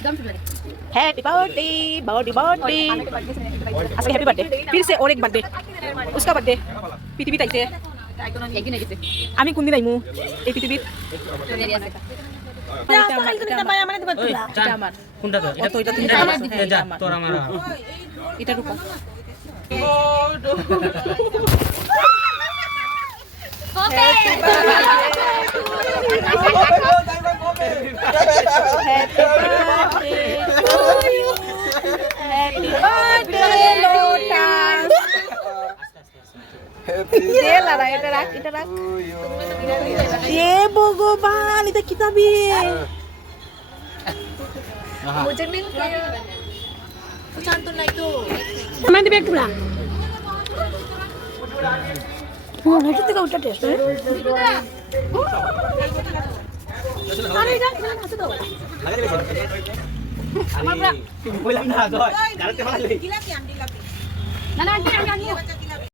Happy birthday birthday birthday आज happy birthday फिर से और एक बर्थडे उसका बर्थडे पृथ्वी ताइसे আমি কোন দিন আইমু এই পৃথিবীর কোনটা তো এটা তো এটা তুমি যা তোর আমার এটা রূপা ভগবান এটা কি যাবি Mana dia tu lah? Itu tiga udah test. Ada dah, kita masuk tu. বললাম না জয় গাড়িতে মারলি Nana, nanti.